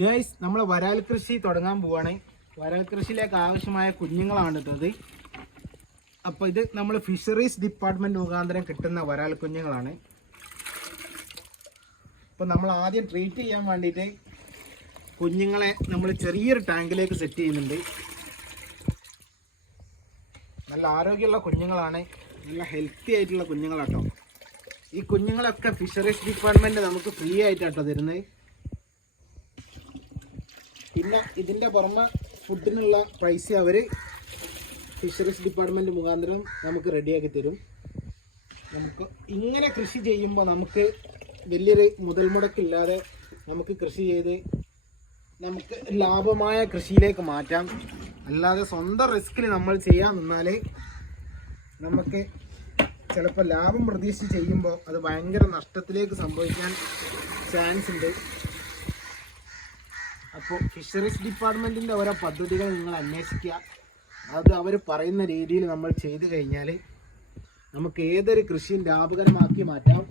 Guys നമ്മൾ വരാൽ കൃഷി തുടങ്ങാൻ പോവാണ്. വരാൽ കൃഷിയിലേക്ക് ആവശ്യമായ കുഞ്ഞുങ്ങളാണ് ഇട്ടത്. അപ്പോൾ ഇത് നമ്മൾ ഫിഷറീസ് ഡിപ്പാർട്ട്മെന്റ് മുഖാന്തരം കിട്ടുന്ന വരാൽ കുഞ്ഞുങ്ങളാണ്. അപ്പോൾ നമ്മൾ ആദ്യം ട്രീറ്റ് ചെയ്യാൻ വേണ്ടിയിട്ട് കുഞ്ഞുങ്ങളെ നമ്മൾ ചെറിയൊരു ടാങ്കിലേക്ക് സെറ്റ് ചെയ്യുന്നുണ്ട്. നല്ല ആരോഗ്യമുള്ള കുഞ്ഞുങ്ങളാണ്. നല്ല ഹെൽത്തി ആയിട്ടുള്ള കുഞ്ഞുങ്ങളാട്ടോ. ഈ കുഞ്ഞുങ്ങളൊക്കെ ഫിഷറീസ് ഡിപ്പാർട്ട്മെന്റ് നമുക്ക് ഫ്രീ ആയിട്ടാട്ടോ തരുന്നത്. പിന്നെ ഇതിന്റെ പുറമെ ഫുഡിനുള്ള പൈസ അവർ ഫിഷറീസ് ഡിപ്പാർട്ട്മെന്റ് മുഖാന്തരം നമുക്ക് റെഡിയാക്കി തരും. നമുക്ക് ഇങ്ങനെ കൃഷി ചെയ്യുമ്പോൾ നമുക്ക് വലിയൊരു മുതൽ മുടക്കില്ലാതെ നമുക്ക് കൃഷി ചെയ്ത് നമുക്ക് ലാഭമായ കൃഷിയിലേക്ക് മാറ്റാം. അല്ലാതെ സ്വന്തം റിസ്കിൽ നമ്മൾ ചെയ്യാൻ നിന്നാൽ നമുക്ക് ചിലപ്പോൾ ലാഭം പ്രതീക്ഷിച്ച് ചെയ്യുമ്പോൾ അത് ഭയങ്കര നഷ്ടത്തിലേക്ക് സംഭവിക്കാൻ ചാൻസ് ഉണ്ട്. അപ്പോൾ ഫിഷറീസ് ഡിപ്പാർട്ട്മെന്റിന്റെ ഓരോ പദ്ധതികൾ നിങ്ങൾ അന്വേഷിക്കുക. അത് അവർ പറയുന്ന രീതിയിൽ നമ്മൾ ചെയ്തു കഴിഞ്ഞാൽ നമുക്ക് ഏതൊരു കൃഷിയും ലാഭകരമാക്കി മാറ്റാം.